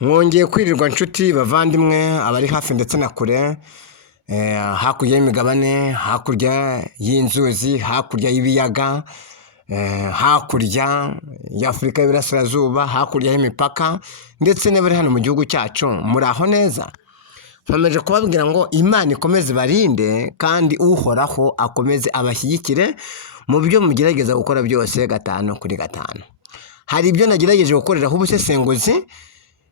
Mwongeye kwirirwa nshuti bavandimwe abari hafi ndetse na kure, hakurya y'imigabane, hakurya y'inzuzi, hakurya y'ibiyaga, hakurya y'Afurika y'Iburasirazuba, hakurya y'imipaka ndetse n'abari hano mu gihugu cyacu. Muri aho neza? Nkomeje kubabwira ngo Imana ikomeze ibarinde kandi uhoraho akomeze abashyigikire mu byo mugerageza gukora byose 5 kuri 5. Hari ibyo nagerageje gukoreraho ubusesenguzi,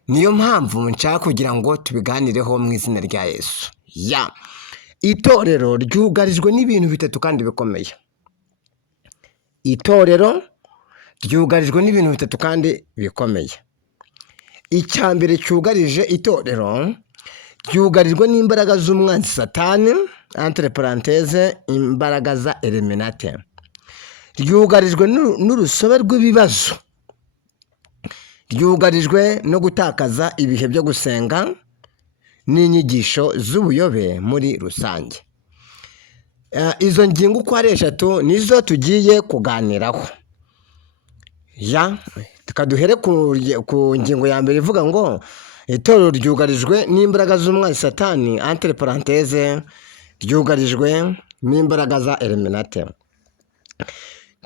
niyo mpamvu nshaka kugira ngo tubiganireho mu izina rya Yesu. Itorero ryugarijwe n'ibintu bitatu kandi bikomeye. Itorero ryugarijwe n'ibintu bitatu kandi bikomeye. Icya mbere cyugarije itorero, ryugarijwe n'imbaraga z'umwanzi Satani, entre parenthèse imbaraga za Illuminati. Ryugarijwe n'urusobe rw'ibibazo. Ryugarijwe no gutakaza ibihe byo gusenga n'inyigisho z'ubuyobe muri rusange. Izo ngingo uko ari 3 nizo tugiye kuganiraho. Tukaduhere ku ngingo ya mbere ivuga ngo itorero ryugarijwe n'imbaraga z'umwanzi Satani, entre parenthèse ryugarijwe n'imbaraga za Illuminati.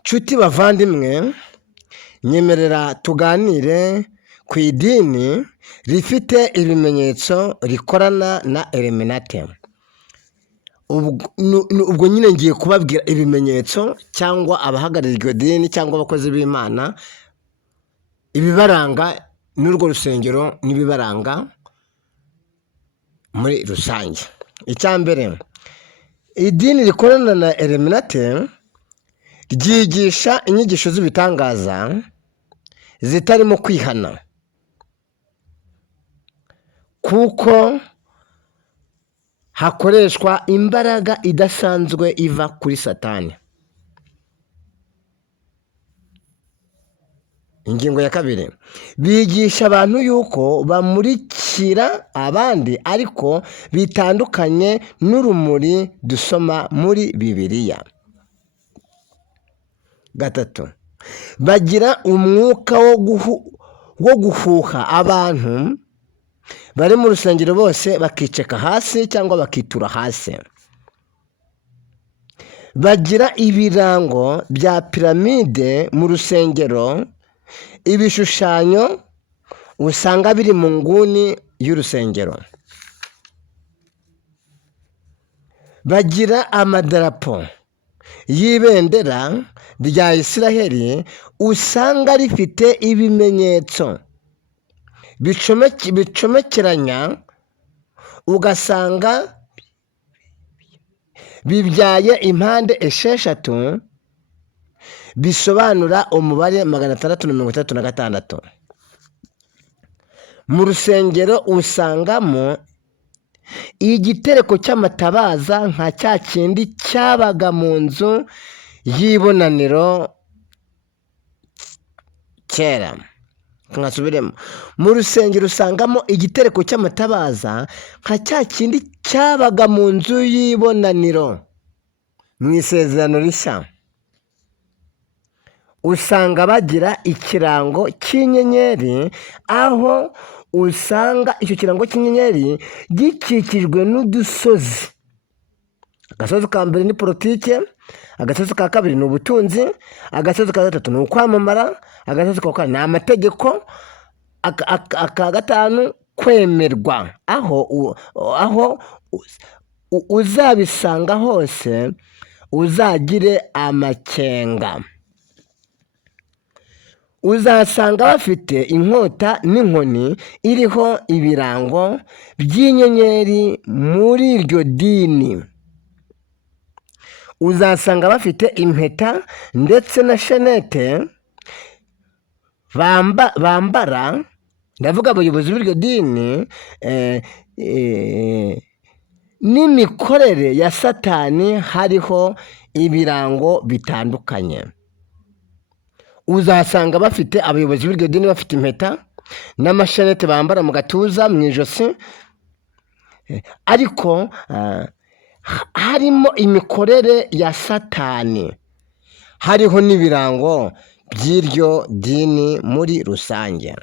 Nshuti bavandimwe, nyemerera tuganire ku idini rifite ibimenyetso rikorana na Illuminati. Ubwo nyine ngiye kubabwira ibimenyetso cyangwa abahagarariye idini cyangwa abakozi b'Imana, ibibaranga n'urwo rusengero n'ibibaranga muri rusange. Icya mbere, idini rikorana na Illuminati ryigisha inyigisho z'ibitangaza zitarimo kwihana, kuko hakoreshwa imbaraga idasanzwe iva kuri Satani. Ingingo ya kabiri, bigisha abantu yuko bamurikira abandi ariko bitandukanye n'urumuri dusoma muri Bibiliya. Gatatu, bagira umwuka wo guhuha abantu bari mu rusengero bose bakiceka hasi cyangwa bakitura hasi. Bagira ibirango bya piramide mu rusengero, ibishushanyo usanga biri mu nguni y'urusengero. Bagira amadarapo y'ibendera rya Isiraheli usanga rifite ibimenyetso bicomekeranya, ugasanga bibyaye impande 6 bisobanura umubare 636. Mu rusengero usangamo igitereko cy'amatabaza nka cya kindi cyabaga mu nzu y'ibonaniro kera. Nkasubiremo, mu rusengero usangamo igitereko cy'amatabaza nka cya kindi cyabaga mu nzu y'ibonaniro mu Isezerano Rishya. Usanga bagira ikirango cy'inyenyeri, aho usanga icyo kirango cy'inyenyeri gikikijwe n'udusozi. Agasozi ka mbere ni politike, agasozi ka kabiri ni ubutunzi, agasozi ka gatatu ni ukwamamara, agasozi ka kane ni amategeko, aka gatanu kwemerwa. Aho uzabisanga hose uzagire amakenga. Uzasanga bafite inkota n'inkoni iriho ibirango by'inyenyeri muri iryo dini. Uzasanga bafite impeta ndetse na shenete bambara, ndavuga abayobozi b'iryo dini, n'imikorere ya Satani hariho ibirango bitandukanye. Uzasanga bafite abayobozi b'iryo dini bafite impeta n'amashenete bambara mu gatuza, mu ijosi, ariko harimo imikorere ya Satani, hariho n'ibirango by'iryo dini muri rusange.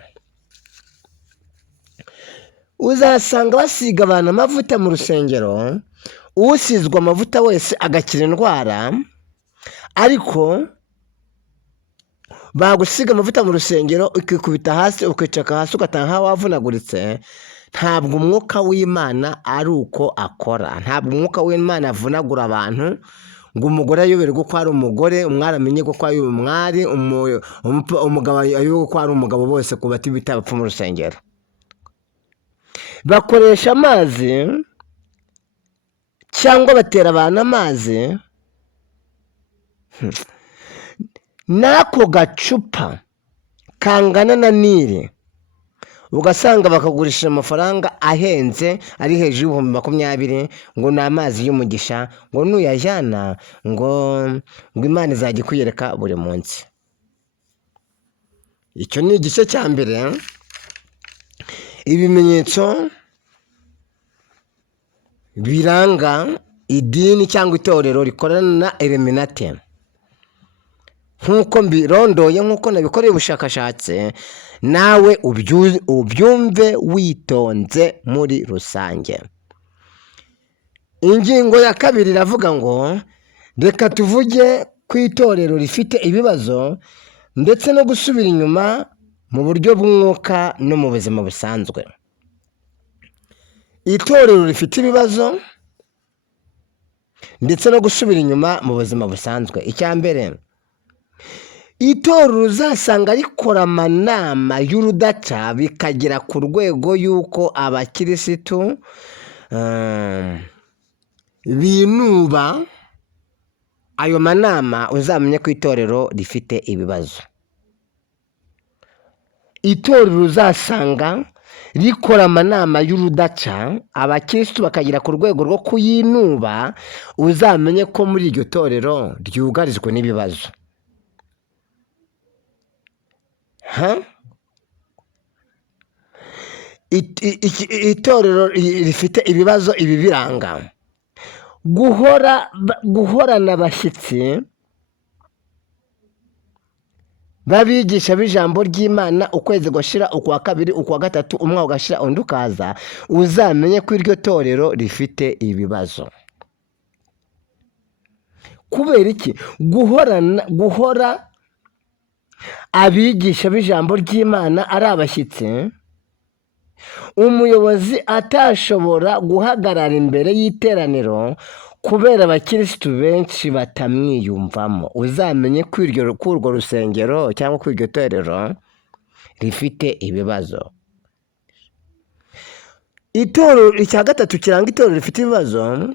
uzasanga basiga abantu amavuta mu rusengero, usizwe amavuta wese agakira indwara, ariko bagusiga amavuta mu rusengero ukikubita hasi ukicaka hasi ugataha nkaho wavunaguritse. Ntabwo umwuka w'Imana ari uko akora. Ntabwo umwuka w'Imana avunagura abantu ngo umugore ayoberwe ko ari umugore, umwari amenye ko ari umwari, umugabo ayoberwe ko ari umugabo, bose ku bati bita bapfa mu rusengero. Bakoresha amazi cyangwa batera abantu amazi, n'ako gacupa kangana na Nili ugasanga bakagurisha amafaranga ahenze ari hejuru y'ibihumbi 20 ngo ni amazi y'umugisha, ngo nuyajyana ngo Imana izajya ikuyereka buri munsi. Icyo ni igice cya mbere. Ibimenyetso biranga idini cyangwa itorero rikorana na Illuminati. Nk'uko mbirondoye, nk'uko nabikoreye ubushakashatsi, nawe ubyumve witonze muri rusange. Ingingo ya 2 iravuga ngo reka tuvuge ku itorero rifite ibibazo ndetse no gusubira inyuma mu buryo bw'umwuka no mu buzima busanzwe. Itorero rifite ibibazo ndetse no gusubira inyuma mu buzima busanzwe. Icya mbere, itorero uzasanga rikora amanama y'urudaca bikagera ku rwego y'uko abakirisitu binuba. Ayo manama uzamenye ko itorero rifite ibibazo. Itorero uzasanga rikora amanama y'urudaca abakirisitu bakagera ku rwego rwo kuyinuba, uzamenye ko muri iryo torero ryugarijwe n'ibibazo. Itorero rifite ibibazo ibi biranga: guhorana abashyitsi babigisha b'ijambo ry'Imana, ukwezi gashira, ukwa 2, ukwa 3, umwaka ugashira undi ukaza, uzamenye ko iryo torero rifite ibibazo. Kubera iki? Guhora abigisha b'ijambo ry'Imana ari abashyitsi, umuyobozi atashobora guhagarara imbere y'iteraniro kubera abakirisitu benshi batamwiyumvamo, uzamenye ko urwo rusengero cyangwa ko iryo torero rifite ibibazo. Icya 3 kiranga itorero rifite ibibazo: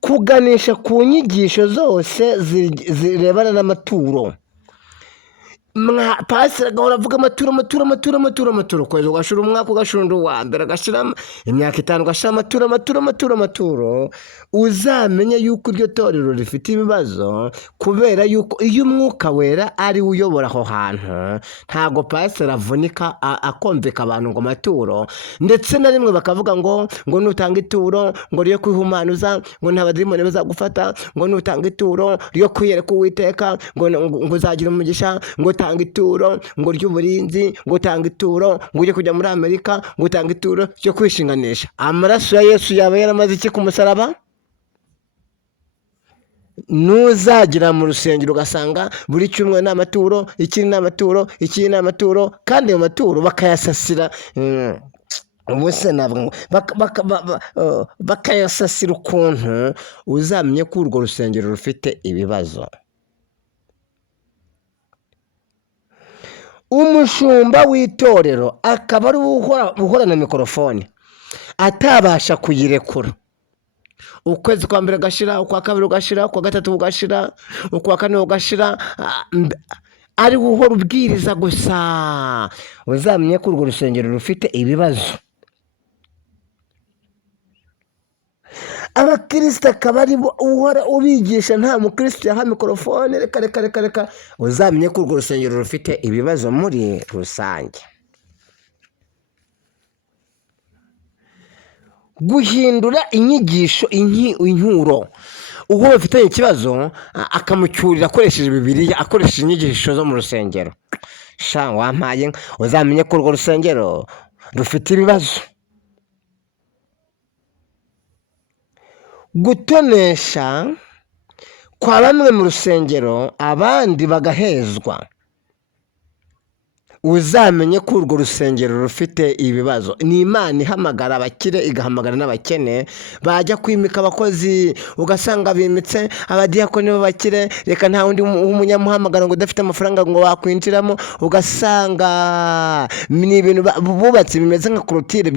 kuganisha ku nyigisho zose zirebana n'amaturo. Pastor agahora avuga amaturo, kwezi ugashira, umwaka ugashira, undi wa mbere agashira, imyaka 5 ugashira amaturo. Uzamenye yuko iryo torero rifite ibibazo, kubera yuko iyo umwuka wera ari uyobora aho hantu, ntago pastor avunika akomveka abantu ngo amaturo. Ndetse na rimwe bakavuga ngo nutanga ituro ngo riyo kwihumanuza, ngo nta badimoni bazagufata, ngo nutanga ituro riyo kwiyereka Uwiteka, ngo uzagira umugisha, ngo tanga ituro ngo ry'uburinzi, ngo tanga ituro ngo ujye kujya muri Amerika, ngo tanga ituro cyo kwishinganisha. Amaraso ya Yesu yaba yaramaze iki ku musaraba? Nuzagira mu rusengero ugasanga buri cyumwe n'amaturo, ikindi n'amaturo, ikindi n'amaturo, kandi ayo maturo bakayasasira ubuse navuga ngo bakayasasira ukuntu, uzamenye ko urwo rusengero rufite ibibazo. Umushumba w'itorero akaba ari uhorana mikorofone atabasha kuyirekura, ukwezi kwa mbere gashira, ukwa 2 ugashira, ukwa 3 ugashira, ukwa 4 ugashira, ari uhora ubwiriza gusa, uzamenye ko urwo rusengero rufite ibibazo. Abakristo akaba ari uhora ubigisha, nta mukristo yaha mikorofone, reka, uzamenye ko urwo rusengero rufite ibibazo muri rusange. Guhindura inyigisho inkuro, ubwo bafitanye ikibazo akamucyurira akoresheje Bibiliya, akoresheje inyigisho zo mu rusengero. Wampaye, uzamenye ko urwo rusengero rufite ibibazo. gutonesha kwa bamwe mu rusengero abandi bagahezwa, uzamenye ko urwo rusengero rufite ibibazo. Ni Imana ihamagara abakire igahamagara n'abakene, bajya kwimika abakozi ugasanga bimitse abadiyakoni b'abakire, reka nta wundi w'umunyamuhamagaro ngo udafite amafaranga ngo wakwinjiramo, ugasanga ni ibintu bubatse bimeze nka korotire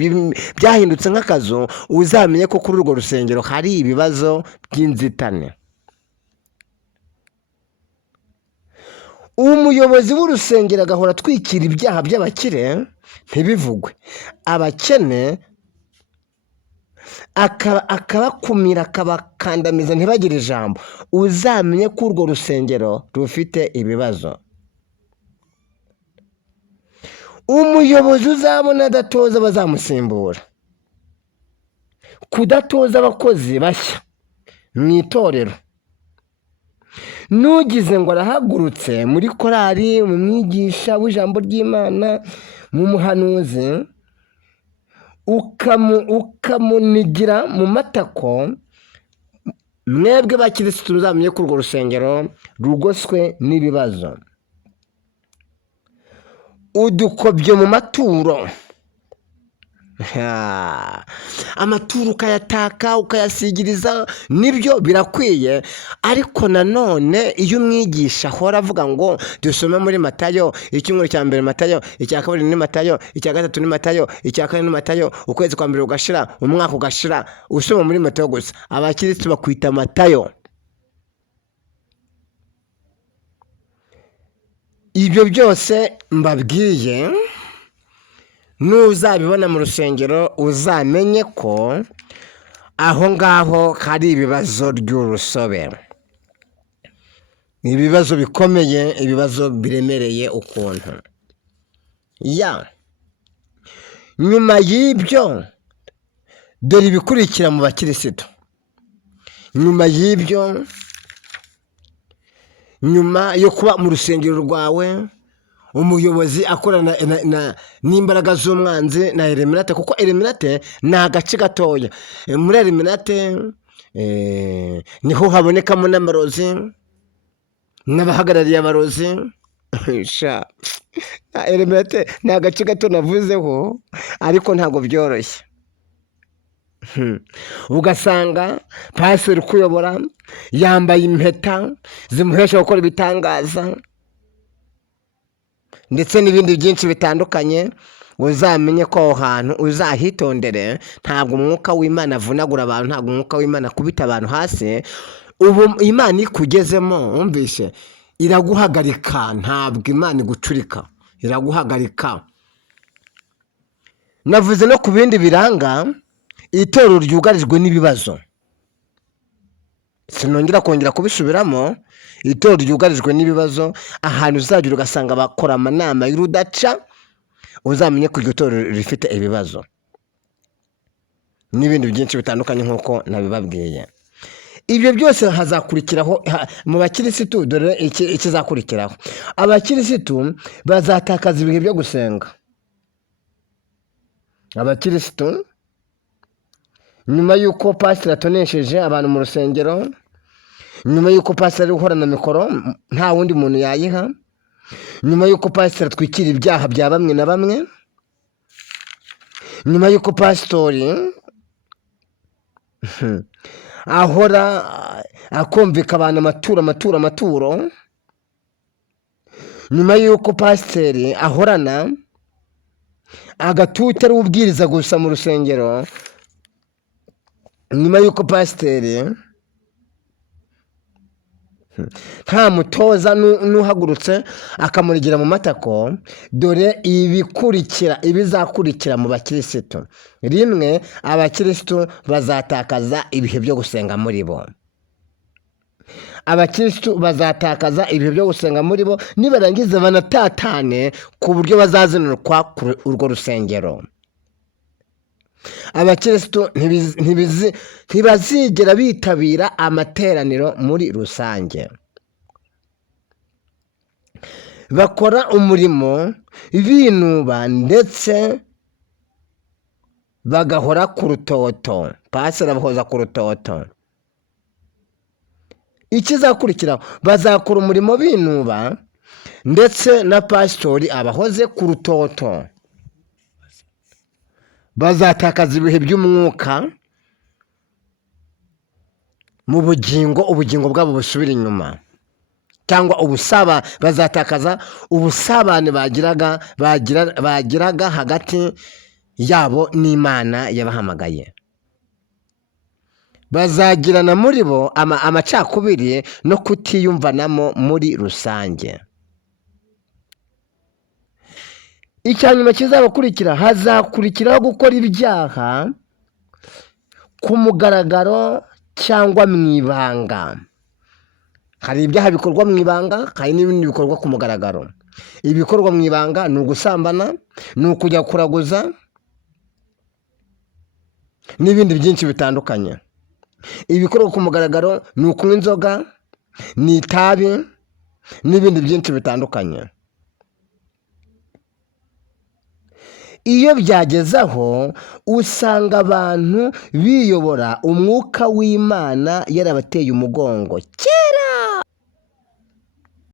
byahindutse nk'akazu. Uzamenye ko kuri urwo rusengero hari ibibazo by'inzitane. Umuyobozi w'urusengero agahora atwikira ibyaha by'abakire ntibivugwe, abakene akabakumira akabakandamiza ntibagire ijambo. Uzamenye ko urwo rusengero rufite ibibazo. Umuyobozi uzabona adatoza bazamusimbura, kudatoza abakozi bashya mu itorero. Nugize ngo arahagurutse muri korali, mu mwigisha w'ijambo ry'Imana, mu muhanuzi, ukamunigira mu matako, mwebwe bakirisitu muzamenye ko urwo rusengero rugoswe n'ibibazo. Udukobyo mu maturo, amaturo ukayataka ukayasigiriza, nibyo birakwiye, ariko nanone iyo umwigisha ahora avuga ngo dusome muri Matayo, icyumweru cya mbere Matayo, icya kabiri ni Matayo, icya gatatu ni Matayo, icya kane ni Matayo, ukwezi kwa mbere ugashira, umwaka ugashira, usoma muri Matayo gusa, abakirisitu bakwita Matayo. Ibyo byose mbabwiye, nuzabibona mu rusengero uzamenye ko aho ngaho hari ibibazo by'urusobe, ibibazo bikomeye, ibibazo biremereye ukuntu. Nyuma y'ibyo dore ibikurikira mu bakirisitu. Nyuma yo kuba mu rusengero rwawe umuyobozi akorana n'imbaraga z'umwanzi na eliminate, kuko eliminate ni agace gatoya. Muri eliminate niho habonekamo n'amarozi n'abahagarariye abarozi. Eliminate ni agace gato navuzeho, ariko ntabwo byoroshye. Ugasanga pastor kuyobora yambaye impeta zimuhesha gukora ibitangaza ndetse n'ibindi byinshi bitandukanye. Uzamenye ko aho hantu uzahitondere. Ntabwo umwuka w'Imana avunagura abantu, ntabwo umwuka w'Imana akubita abantu hasi. Ubu Imana ikugezemo, wumvishe, iraguhagarika. Ntabwo Imana igucurika, iraguhagarika. Navuze no ku bindi biranga itorero ryugarijwe n'ibibazo. Sinongera kongera kubisubiramo. Itorero ryugarijwe n'ibibazo, ahantu uzagira ugasanga bakora amanama y'urudaca, uzamenye ko iryo torero rifite ibibazo n'ibindi byinshi bitandukanye nk'uko nabibabwiye. Ibyo byose hazakurikiraho mu bakirisitu. Dore ikizakurikiraho, abakirisitu bazatakaza ibihe byo gusenga. Abakirisitu nyuma y'uko pasiteri atonesheje abantu mu rusengero, nyuma y'uko pasiteri ari guhorana mikoro nta wundi muntu yayiha, nyuma y'uko pasiteri atwikira ibyaha bya bamwe na bamwe, nyuma y'uko pasitori ahora akumvika abantu amaturo, nyuma y'uko pasiteri ahorana agatutu ari ubwiriza gusa mu rusengero, nyuma y'uko pasiteri nta mutoza n'uhagurutse akamurigira mu matako. Dore ibizakurikira mu bakirisitu. Rimwe, abakirisitu bazatakaza ibihe byo gusenga muri bo. Abakirisitu bazatakaza ibihe byo gusenga muri bo, nibarangiza banatatane ku buryo bazazinurwa urwo rusengero. Abakirisitu ntibazigera bitabira amateraniro muri rusange. Bakora umurimo binuba ndetse bagahora ku rutoto. Pasiteri abahoza ku rutoto. ikizakurikiraho bazakora umurimo binuba, ndetse na pasitori abahoze ku rutoto. Bazatakaza ibihe by'umwuka mu ubugingo bwabo busubira inyuma, cyangwa bazatakaza ubusabane bagiraga hagati yabo n'Imana yabahamagaye. Bazagirana muri bo amacakubiri no kutiyumvanamo muri rusange. Icyanyuma kizabakurikira, hazakurikiraho gukora ibyaha ku mugaragaro cyangwa mu ibanga. Hari ibyaha bikorwa mu ibanga, hari n'ibindi bikorwa ku mugaragaro. Ibikorwa mu ibanga ni ugusambana, ni ukujya kuraguza, n'ibindi byinshi bitandukanye. Ibikorwa ku mugaragaro ni ukunywa inzoga, ni itabi, n'ibindi byinshi bitandukanye. Iyo byageze aho, usanga abantu biyobora umwuka w'Imana yarabateye umugongo kera.